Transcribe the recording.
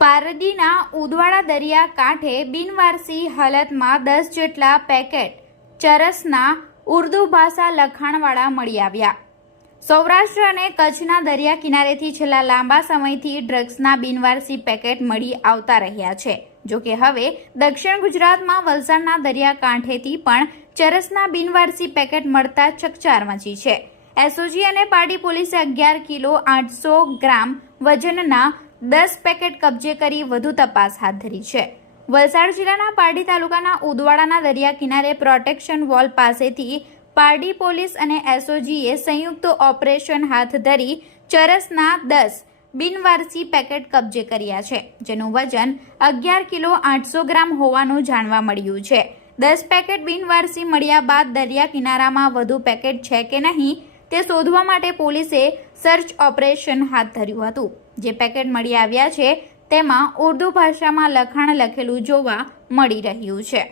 પારડીના ઉદવાડા દરિયા કાંઠે બિનવારસી હાલતમાં 10 જેટલા પેકેટ ચરસના ઉર્દુ ભાષા લખાણવાળા મળી આવ્યા। સૌરાષ્ટ્ર અને કચ્છના દરિયા કિનારેથી છેલ્લા લાંબા સમયથી ડ્રગ્સના બિનવારસી પેકેટ મળી આવતા રહ્યા છે। જોકે હવે દક્ષિણ ગુજરાતમાં વલસાડના દરિયા કાંઠેથી પણ ચરસના બિનવારસી પેકેટ મળતા ચકચાર મચી છે। એસઓજી અને પારડી પોલીસે 11 કિલો 800 ગ્રામ વજનના 10 પેકેટ કબજે કરી વધુ તપાસ હાથ ધરી છે। વલસાડ જિલ્લાના પારડી તાલુકાના ઉદવાડાના દરિયા કિનારે પ્રોટેક્શન વોલ પાસેથી પારડી પોલીસ અને એસઓજીએ સંયુક્ત ઓપરેશન હાથ ધરી ચરસના 10 બિનવારસી પેકેટ કબજે કર્યા છે, જેનું વજન 11 કિલો 800 ગ્રામ હોવાનું જાણવા મળ્યું છે। 10 પેકેટ બિનવારસી મળ્યા બાદ દરિયા કિનારામાં વધુ પેકેટ છે કે નહીં તે શોધવા માટે પોલીસે સર્ચ ઓપરેશન હાથ ધર્યું હતું। જે પેકેટ મળી આવ્યા છે તેમાં ઉર્દુ ભાષામાં લખાણ લખેલું જોવા મળી રહ્યું છે।